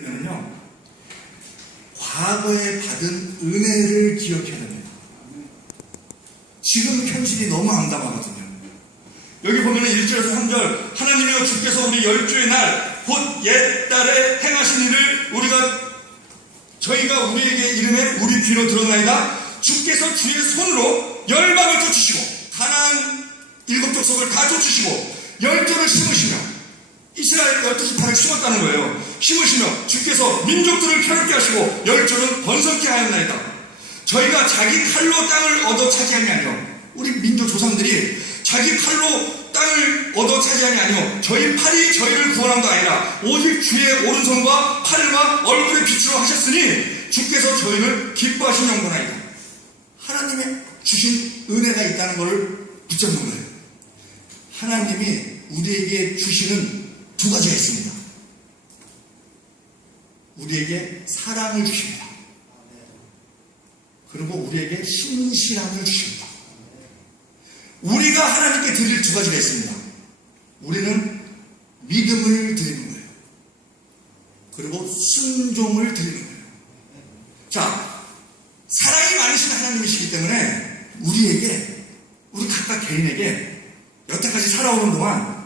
그러면요, 과거에 받은 은혜를 기억해야 됩니다. 지금 현실이 너무 암담하거든요. 여기 보면은 1절에서 3절, 하나님이여 주께서 우리 열주의 날 곧 옛날에 행하신 일을 저희가 우리에게 이름에 우리 귀로 들었나이다. 주께서 주의 손으로 열방을 쫓으시고 가나안 7족속을 다 쫓으시고 열조를 심으시며 이스라엘 12지파를 심었다는 거예요. 심으시며 주께서 민족들을 펴롭게 하시고 열조는 번성케 하였나이다. 저희가 자기 칼로 땅을 얻어 차지함이 아니요, 우리 민족 조상들이 자기 칼로 땅을 얻어 차지함이 아니요 저희 팔이 저희를 구원함도 아니라 오직 주의 오른손과 팔과 얼굴의 빛으로 하셨으니 주께서 저희를 기뻐하신 영광이다. 하나님의 주신 은혜가 있다는 것을 붙잡는 거예요. 하나님이 우리에게 주시는 두 가지가 있습니다. 우리에게 사랑을 주십니다. 그리고 우리에게 신실함을 주십니다. 우리가 하나님께 드릴 두 가지가 있습니다. 우리는 믿음을 드리는 거예요. 그리고 순종을 드리는 거예요. 자, 사랑이 많으신 하나님이시기 때문에 우리 각각 개인에게 여태까지 살아오는 동안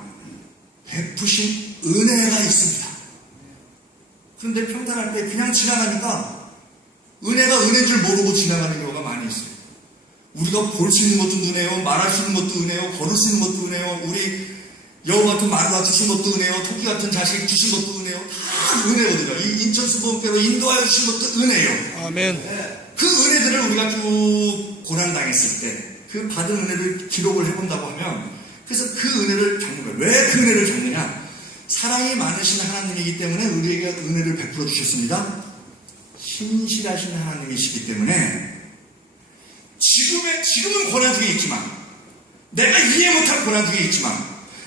베푸신 은혜가 있습니다. 그런데 평탄할 때 그냥 지나가니까 은혜가 은혜인 줄 모르고 지나가는 경우가 많이 있어요. 우리가 볼 수 있는 것도 은혜요, 말할 수 있는 것도 은혜요, 걸을 수 있는 것도 은혜요, 우리 여우 같은 마누라 주신 것도 은혜요, 토끼 같은 자식 주신 것도 은혜요. 다 은혜거든요. 이 인천수보교로 인도하여 주신 것도 은혜요. 아멘. 그 은혜들을 우리가 쭉 고난당했을 때 그 받은 은혜를 기록을 해본다고 하면, 그래서 그 은혜를 겪는 거예요. 왜 그 은혜를 겪느냐? 사랑이 많으신 하나님이기 때문에 우리에게 은혜를 베풀어 주셨습니다. 신실하신 하나님이시기 때문에 지금은 고난 중에 있지만, 내가 이해 못할 고난 중에 있지만,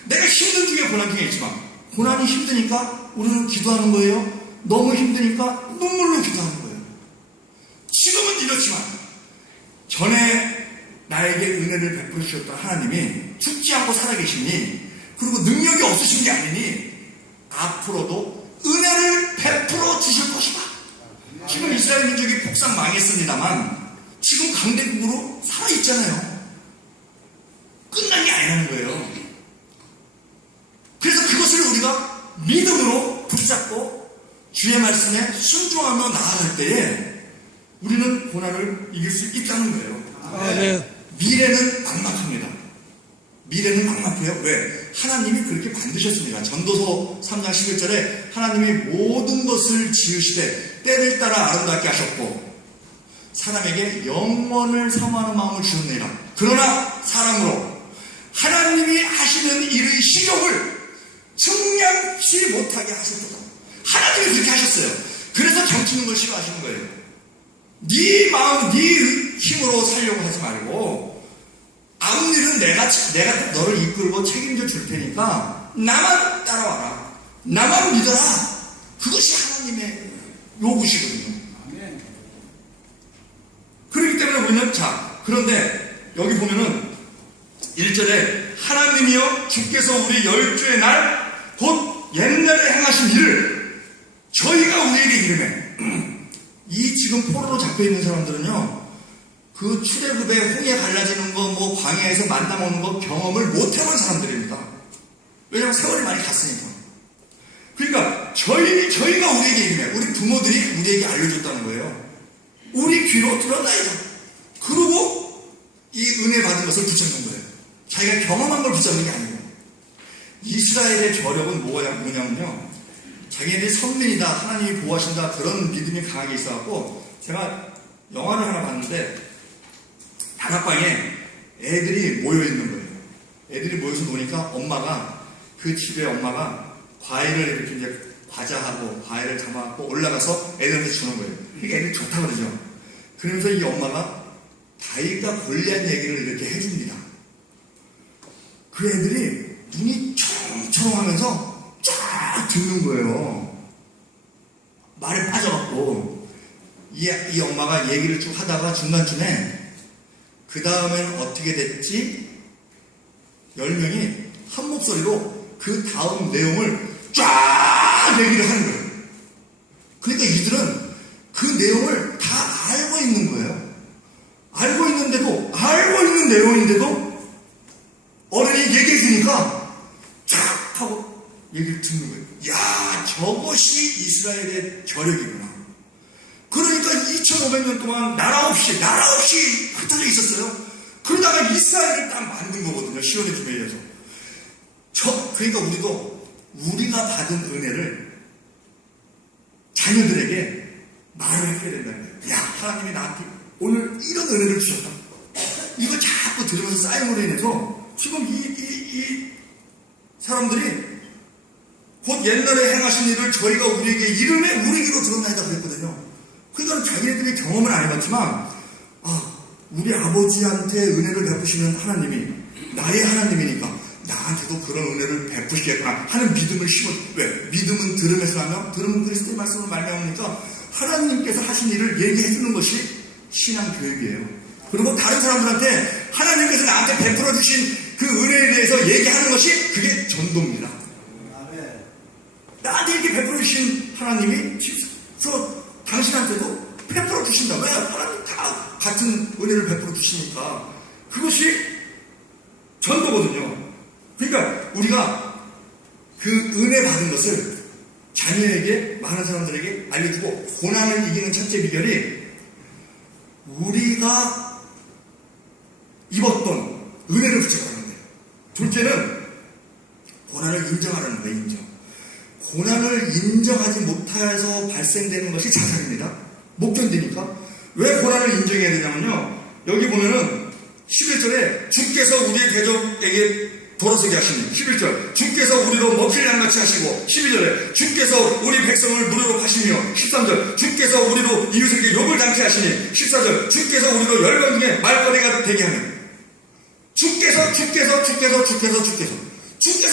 내가 힘든 중에 고난 중에 있지만, 고난이 힘드니까 우리는 기도하는 거예요. 너무 힘드니까 눈물로 기도하는 거예요. 지금은 이렇지만 전에 나에게 은혜를 베풀어 주셨던 하나님이 죽지 않고 살아계시니, 그리고 능력이 없으신 게 아니니 앞으로도 은혜를 베풀어 주실 것이다. 지금 이스라엘 민족이 폭삭 망했습니다만 지금 강대국으로 살아있잖아요. 끝난 게 아니라는 거예요. 그래서 그것을 우리가 믿음으로 붙잡고 주의 말씀에 순종하며 나아갈 때에 우리는 고난을 이길 수 있다는 거예요. 아멘. 미래는 막막합니다. 미래는 막막해요. 왜? 하나님이 그렇게 만드셨습니다. 전도서 3장 11절에 하나님이 모든 것을 지으시되 때를 따라 아름답게 하셨고 사람에게 영원을 사모하는 마음을 주셨느니라. 그러나 사람으로 하나님이 하시는 일의 시력을 측량치 못하게 하셨다. 하나님이 그렇게 하셨어요. 그래서 점치는 걸 싫어하시는 거예요. 네 마음, 네 힘으로 살려고 하지 말고 아무 일은 내가 너를 이끌고 책임져 줄 테니까 나만 따라와라. 나만 믿어라. 그것이 하나님의 요구시거든요. 그렇기 때문에 우리는, 그런데 여기 보면은 1절에 하나님이여 주께서 우리 열주의 날 곧 옛날에 행하신 일을 저희가 우리에게 이름해. 이 지금 포로로 잡혀있는 사람들은요, 그 출애굽에 홍해 갈라지는 거, 광야에서 만나 먹는 거 경험을 못 해본 사람들입니다. 왜냐하면 세월이 많이 갔으니까. 그러니까 저희가 우리에게 이름해. 우리 부모들이 우리에게 알려줬다는 거예요. 우리 귀로 들었나이다. 그러고 이 은혜 받은 것을 붙잡는 거예요. 자기가 경험한 걸 붙잡는 게 아니에요. 이스라엘의 저력은 뭐냐면요, 자기네들이 선민이다, 하나님이 보호하신다, 그런 믿음이 강하게 있어갖고, 제가 영화를 하나 봤는데 다락방에 애들이 모여있는 거예요. 애들이 모여서 노니까 그 집에 엄마가 과일을 이렇게 이제 과자하고 과일을 담아갖고 올라가서 애들한테 주는 거예요. 그러니까 애들이 좋다 그러죠. 그러면서 이 엄마가 다윗과 골리앗 얘기를 이렇게 해줍니다. 그 애들이 눈이 초롱초롱 하면서 쫙 듣는 거예요. 말에 빠져갖고. 이 엄마가 얘기를 쭉 하다가 중간쯤에 그 다음엔 어떻게 됐지? 10명이 한 목소리로 그 다음 내용을 쫙 얘기를 하는 거예요. 그러니까 이들은 그 내용을 다 알고 있는 거예요. 알고 있는 내용인데도 어른이 얘기해 주니까 쫙 하고 얘기를 듣는 거예요. 야, 저것이 이스라엘의 저력이구나. 그러니까 2500년 동안 나라 없이 흩어져 있었어요. 그러다가 이스라엘을 딱 만든 거거든요. 시온의 기회에서. 그러니까 우리가 받은 은혜를 자녀들에게 말을 해야 된다는 거예요. 야, 하나님이 나한테 오늘 이런 은혜를 주셨다. 이거 자꾸 들으면서 쌓임으로 인해서 지금 이 사람들이 곧 옛날에 행하신 일을 저희가 우리에게 이름에 우리에게로 드러나다 그랬거든요. 그러니까 자기네들이 경험은 안 해봤지만 우리 아버지한테 은혜를 베푸시는 하나님이 나의 하나님이니까 나한테도 그런 은혜를 베푸시겠구나 하는 믿음을 심어. 왜? 믿음은 들음에서 나며 들음은 그리스도의 말씀을 말미암으니까 하나님께서 하신 일을 얘기해 주는 것이 신앙 교육이에요. 그리고 다른 사람들한테 하나님께서 나한테 베풀어 주신 그 은혜에 대해서 얘기하는 것이 그게 전도입니다. 나한테 이렇게 베풀어 주신 하나님이 당신한테도 베풀어 주신다. 왜? 하나님 다 같은 은혜를 베풀어 주시니까 그것이 전도거든요. 그러니까 우리가 그 은혜 받은 것을 자녀에게, 많은 사람들에게 알려주고 고난을 이기는 첫째 비결이 우리가 입었던 은혜를 붙여가는 거예요. 둘째는 고난을 인정하라는 거예요. 인정. 고난을 인정하지 못해서 발생되는 것이 자살입니다. 못 견디니까. 왜 고난을 인정해야 되냐면요. 여기 보면은 11절에 주께서 우리의 대적에게 돌아서게 하시니 11절 주께서 우리로 먹힐 양같이 하시고 12절에 주께서 우리 백성을 무료로 파시며 13절 주께서 우리로 이웃에게 욕을 당케 하시니 14절 주께서 우리로 열방 중에 말거리가 되게 하는 주께서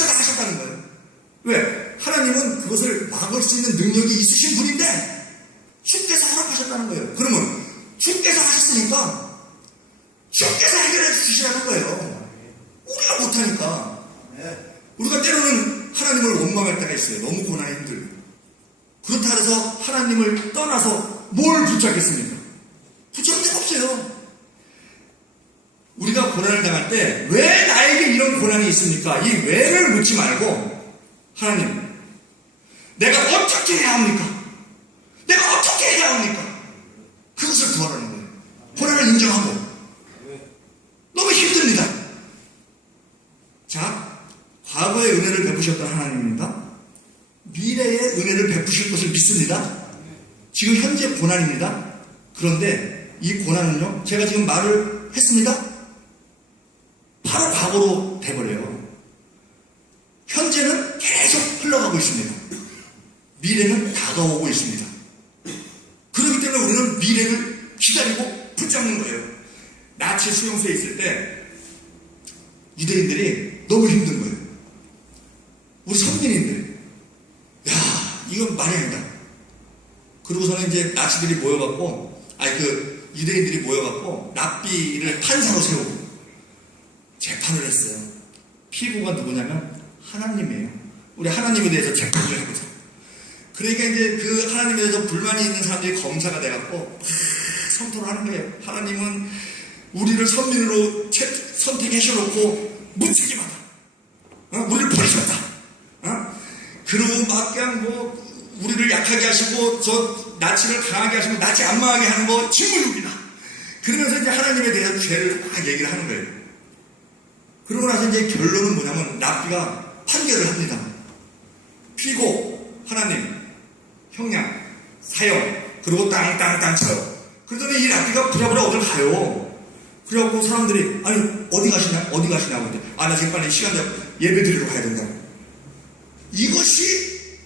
다 하셨다는 거예요. 왜? 하나님은 그것을 막을 수 있는 능력이 있으신 분인데 주께서 허락하셨다는 거예요. 그러면 주께서 하셨으니까 주께서 해결해 주시라는 거예요. 우리가 못하니까. 우리가 때로는 하나님을 원망할 때가 있어요. 너무 고난이 힘들고. 그렇다 해서 하나님을 떠나서 뭘 붙잡겠습니까? 붙잡을 데가 없어요. 우리가 고난을 당할 때 왜 나에게 이런 고난이 있습니까? 이 왜를 묻지 말고 하나님, 내가 어떻게 해야 합니까? 내가 어떻게 해야 합니까? 그것을 구하라는 거예요. 고난을 인정하고. 너무 힘듭니다. 자, 과거의 은혜를 베푸셨던 하나님입니다. 미래의 은혜를 베푸실 것을 믿습니다. 지금 현재 고난입니다. 그런데 이 고난은요, 제가 지금 말을 했습니다. 바로 과거로 돼버려요. 현재는 계속 흘러가고 있습니다. 미래는 다가오고 있습니다. 그렇기 때문에 우리는 미래를 기다리고 붙잡는 거예요. 나치 수용소에 있을 때 유대인들이 너무 힘든 거예요. 우리 선민인들, 야, 이건 말이 아니다. 그러고서는 이제 나치들이 모여갖고, 유대인들이 모여갖고 납비를 판사로 세우고 재판을 했어요. 피고가 누구냐면 하나님이에요. 우리 하나님에 대해서 재판을 해보자. 그러니까 이제 그 하나님에 대해서 불만이 있는 사람들이 검사가 돼갖고 성토를 하는 거예요. 하나님은 우리를 선민으로 선택하셔놓고 무책임하다. 우리를 버리셨다. 그러고 막 그냥 우리를 약하게 하시고 저 나치를 강하게 하시고 나치 안 망하게 하는 거 진물육이다. 그러면서 이제 하나님에 대해서 죄를 막 얘기를 하는 거예요. 그러고 나서 이제 결론은 뭐냐면 납비가 판결을 합니다. 피고, 하나님, 형량, 사형, 그리고 땅 쳐요. 그러더니 이 납비가 부랴부랴 어딜 가요. 그래갖고 사람들이, 아니, 어디 가시냐고. 나 지금 빨리 시간 예배 드리러 가야 된다고. 이것이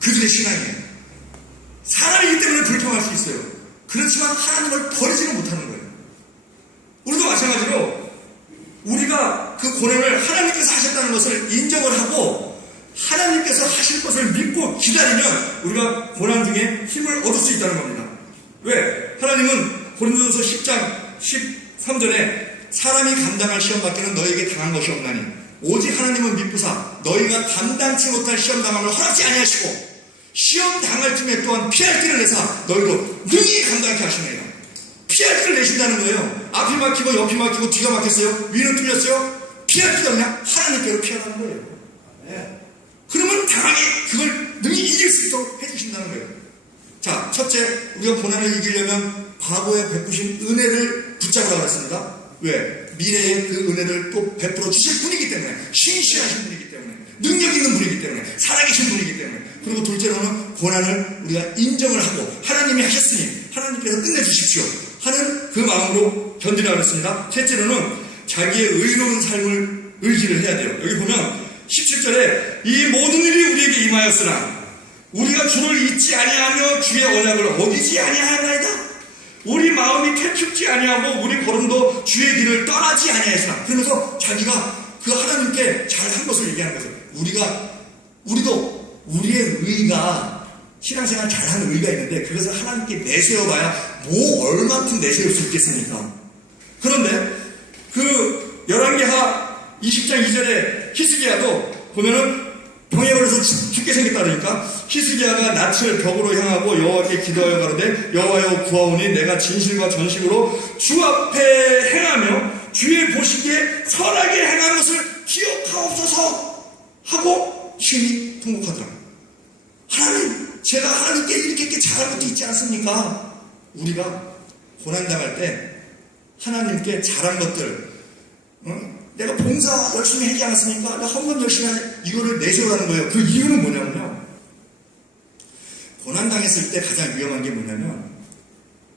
그들의 신앙이에요. 사람이기 때문에 불평할 수 있어요. 그렇지만 하나님을 버리지는 못하는 거예요. 우리도 마찬가지로 우리가 그 고난을 하나님께서 하셨다는 것을 인정을 하고 하나님께서 하실 것을 믿고 기다리면 우리가 고난 중에 힘을 얻을 수 있다는 겁니다. 왜? 하나님은 고린도전서 10장 13절에 사람이 감당할 시험 밖에는 너에게 당한 것이 없나니 오직 하나님은 미쁘사 너희가 감당치 못할 시험 당함을 허락지 아니하시고 시험 당할 쯤에 또한 피할 길을 내사 너희로 능히 감당케 하시느니라. 피할 길을 내신다는 거예요. 앞이 막히고 옆이 막히고 뒤가 막혔어요. 위는 뚫렸어요. 피할 길이 없냐? 하나님께로 피하라는 거예요. 그러면 당하게 그걸 능히 이길 수 있도록 해주신다는 거예요. 자, 첫째, 우리가 고난을 이기려면 과거에 베푸신 은혜를 붙잡으라고 그랬습니다. 왜? 미래에 그 은혜를 또 베풀어 주실 분이기 때문에, 신실하신 분이기 때문에, 능력 있는 분이기 때문에, 살아계신 분이기 때문에. 그리고 둘째로는 고난을 우리가 인정을 하고 하나님이 하셨으니 하나님께서 끝내주십시오 하는 그 마음으로 견디라고 그랬습니다. 셋째로는 자기의 의로운 삶을 의지를 해야 돼요. 여기 보면 17절에 이 모든 일이 우리에게 임하였으나 우리가 주를 잊지 아니하며 주의 언약을 어기지 아니하나이다. 우리 마음이 태춥지 아니하고 우리 걸음도 주의 길을 떠나지 아니하였으나. 그러면서 자기가 그 하나님께 잘한 것을 얘기하는 거죠. 우리도 우리의 의가 신앙생활 잘하는 의가 있는데 그것을 하나님께 내세워봐야 뭐 얼마큼 내세울 수 있겠습니까? 그런데 그 열왕기하 20장 2절에 히스기야도 보면은 병에 걸려서 죽게 생겼다 그러니까 히스기야가 낯을 벽으로 향하고 여호와께 기도하여 가로되 여호와여 구하오니 내가 진실과 전식으로 주 앞에 행하며 주의 보시기에 선하게 행한 것을 기억하옵소서 하고 심히 통곡하더라. 하나님, 제가 하나님께 이렇게 잘한 것도 있지 않습니까? 우리가 고난당할 때 하나님께 잘한 것들, 내가 봉사 열심히 하지 않았습니까? 내가 헌금 열심히 하지, 이거를 내세우라는 거예요. 그 이유는 뭐냐면요, 고난당했을 때 가장 위험한 게 뭐냐면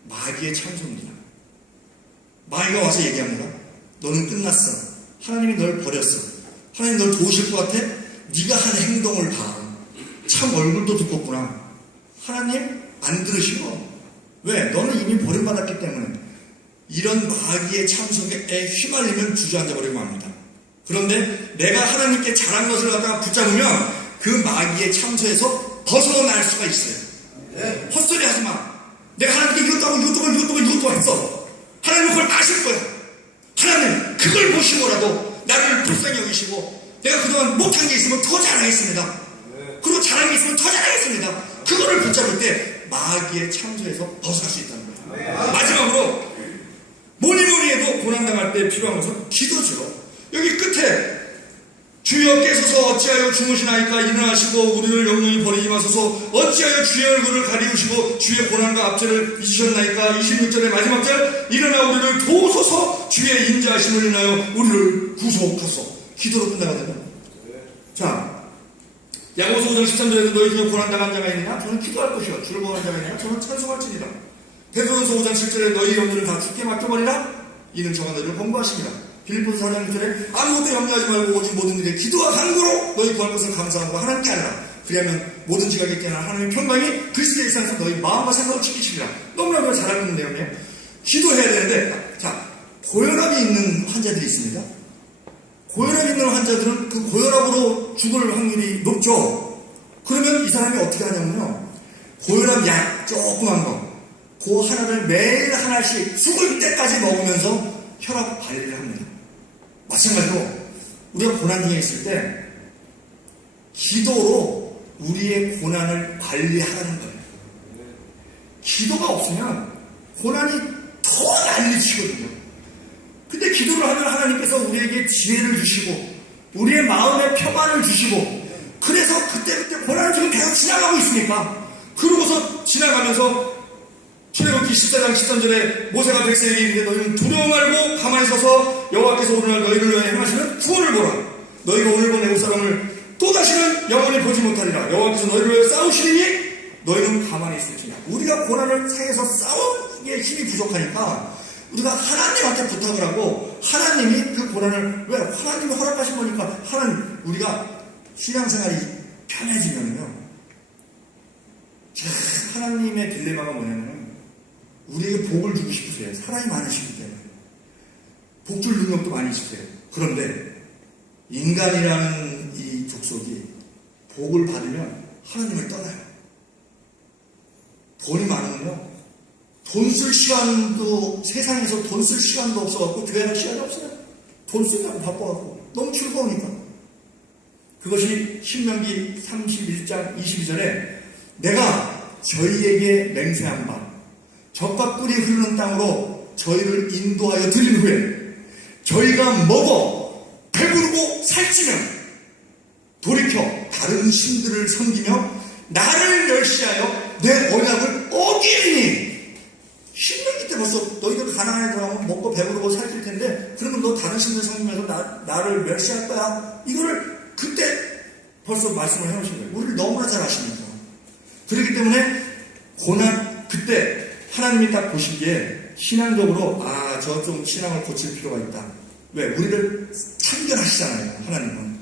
마귀의 참소입니다. 마귀가 와서 얘기합니다. 너는 끝났어. 하나님이 널 버렸어. 하나님 널 도우실 것 같아? 네가 한 행동을 봐. 참 얼굴도 두껍구나. 하나님 안 들으시고. 왜? 너는 이미 버림받았기 때문에. 이런 마귀의 참석에 휘말리면 주저앉아버리고 맙니다. 그런데 내가 하나님께 잘한 것을 갖다가 붙잡으면 그 마귀의 참소에서 벗어날 수가 있어요. 헛소리 하지 마. 내가 하나님께 이것도 했어. 하나님 그걸 아실 거야. 하나님 그걸 보시고라도 나를 불쌍히 여기시고 내가 그동안 못한 게 있으면 더 잘하겠습니다. 그리고 잘한 게 있으면 더 잘하겠습니다. 그거를 붙잡을 때 마귀의 참소에서 벗어날 수 있다는 거예요. 마지막으로 뭐니 해도 고난당할 때 필요한 것은 기도죠. 여기 끝에 주여 깨소서 어찌하여 주무시나이까 일어나시고 우리를 영영히 버리지 마소서 어찌하여 주의 얼굴을 가리우시고 주의 고난과 압제를 잊으셨나이까. 26절의 마지막 절 일어나 우리를 도우소서 주의 인자하심을 인하여 우리를 구속하소서. 기도로 끝나거든요. 자, 야고보서 5장 13절에도 너희 중에 고난당한 자가 있느냐? 저는 기도할 것이요. 주를 구하는 자가 있느냐? 저는 찬송할지니라. 베드로전서 5장 7절에 너희 영들을 다 죽게 맡겨버리라. 이는 저가 너희를 권고하십니다. 빌립보서 4장 6절에 아무것도 염려하지 말고 오직 모든 일에 기도와 간구로 너희 구할 것을 감사하고 하나님께 하라. 그리하면 모든 지각에 깨어난 하나님의 평강이 그리스도의 일상에서 너희 마음과 생각을 지키시리라. 너무나 잘 알고 있는 내용이에요. 기도해야 되는데, 자, 고혈압이 있는 환자들이 있습니다. 고혈압이 있는 환자들은 그 고혈압으로 죽을 확률이 높죠. 그러면 이 사람이 어떻게 하냐면요, 고혈압 약 조그만 거 그 하나를 매일 하나씩 죽을 때까지 먹으면서 혈압 관리를 합니다. 마찬가지로 우리가 고난 중에 있을 때 기도로 우리의 고난을 관리하라는 거예요. 기도가 없으면 고난이 더 난리치거든요. 근데 기도를 하면 하나님께서 우리에게 지혜를 주시고 우리의 마음에 평안을 주시고 그래서 그때그때 고난은 지금 계속 지나가고 있으니까 그러고서 지나가면서 출애굽기 14장 13절에 모세가 백성에게 이르되 너희는 두려워 말고 가만히 서서 여호와께서 오늘날 너희를 위하여 행하시는 구원을 보라. 너희가 오늘 본 애국 사람을 또다시는 영원히 보지 못하리라. 여호와께서 너희를 위하여 싸우시리니 너희는 가만히 있을지냐. 우리가 고난을 상해서 싸우기에 힘이 부족하니까 우리가 하나님한테 부탁을 하고 하나님이 그 고난을 왜 하나님이 허락하신 거니까 하나님 우리가 신앙생활이 편해지면요 하나님의 딜레마가 뭐냐면 우리에게 복을 주고 싶으세요. 사랑이 많으시기 때문에 복 줄 능력도 많이 있으세요. 그런데 인간이라는 이 족속이 복을 받으면 하나님을 떠나요. 돈이 많으면요 돈 쓸 시간도 세상에서 돈 쓸 시간도 없어갖고 교회 갈 시간이 없어요. 돈 쓰려고 바빠갖고 너무 즐거우니까. 그것이 신명기 31장 22절에 내가 저희에게 맹세한 바 젖과 꿀이 흐르는 땅으로 저희를 인도하여 드린 후에 저희가 먹어 배부르고 살찌면 돌이켜 다른 신들을 섬기며 나를 멸시하여 내 언약을 어기리니. 신명기 때 벌써 너희들 가나안에 들어가면 먹고 배부르고 살찔 텐데 그러면 너 다른 신들 섬기면서 나를 멸시할 거야. 이거를 그때 벌써 말씀을 해놓으신 거예요. 우리를 너무나 잘 아십니다. 그렇기 때문에 고난 그때 하나님이 딱 보시기에 신앙적으로 저 좀 신앙을 고칠 필요가 있다. 왜? 우리를 참견하시잖아요. 하나님은.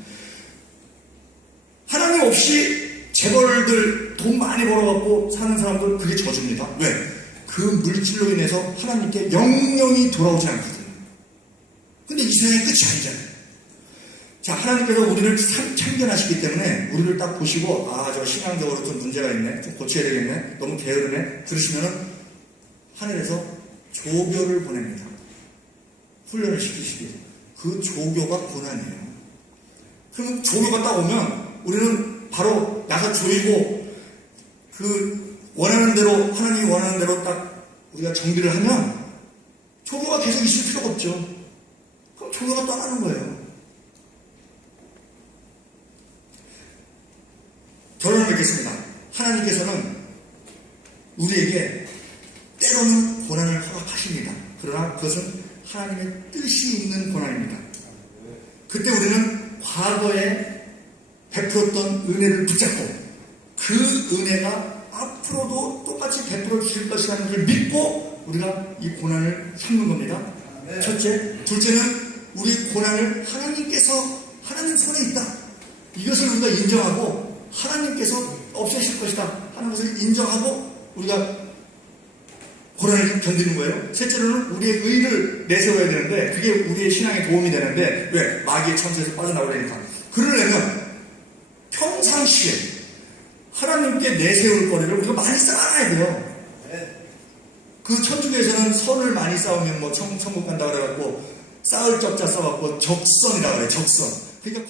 하나님 없이 재벌들 돈 많이 벌어갖고 사는 사람들 그게 저주입니다. 왜? 그 물질로 인해서 하나님께 영영이 돌아오지 않거든요. 근데 이 세상의 끝이 아니잖아요. 자, 하나님께서 우리를 참견하시기 때문에 우리를 딱 보시고 저 신앙적으로 좀 문제가 있네, 좀 고쳐야 되겠네, 너무 게으르네 그러시면은 하늘에서 조교를 보냅니다. 훈련을 시키시기. 그 조교가 고난이에요. 그럼 조교가 딱 오면 우리는 바로 나가 조이고 그 원하는 대로 하나님이 원하는 대로 딱 우리가 정비를 하면 조교가 계속 있을 필요가 없죠. 그럼 조교가 떠나는 거예요. 결론을 맺겠습니다. 하나님께서는 우리에게 때로는 고난을 허락하십니다. 그러나 그것은 하나님의 뜻이 있는 고난입니다. 그때 우리는 과거에 베풀었던 은혜를 붙잡고 그 은혜가 앞으로도 똑같이 베풀어 주실 것이라는 걸 믿고 우리가 이 고난을 참는 겁니다. 첫째. 둘째는 우리 고난을 하나님 손에 있다. 이것을 우리가 인정하고 하나님께서 없애실 것이다 하는 것을 인정하고 우리가 고난을 견디는 거예요. 셋째로는 우리의 의를 내세워야 되는데 그게 우리의 신앙에 도움이 되는데 왜? 마귀의 참새에서 빠져나오려니까. 그러려면 평상시에 하나님께 내세울 거리를 우리가 많이 쌓아야 돼요. 그 천주교에서는 선을 많이 쌓으면 천국 간다 그래갖고 쌓을 적자 써갖고 적선이라고 그래요. 적선. 그러니까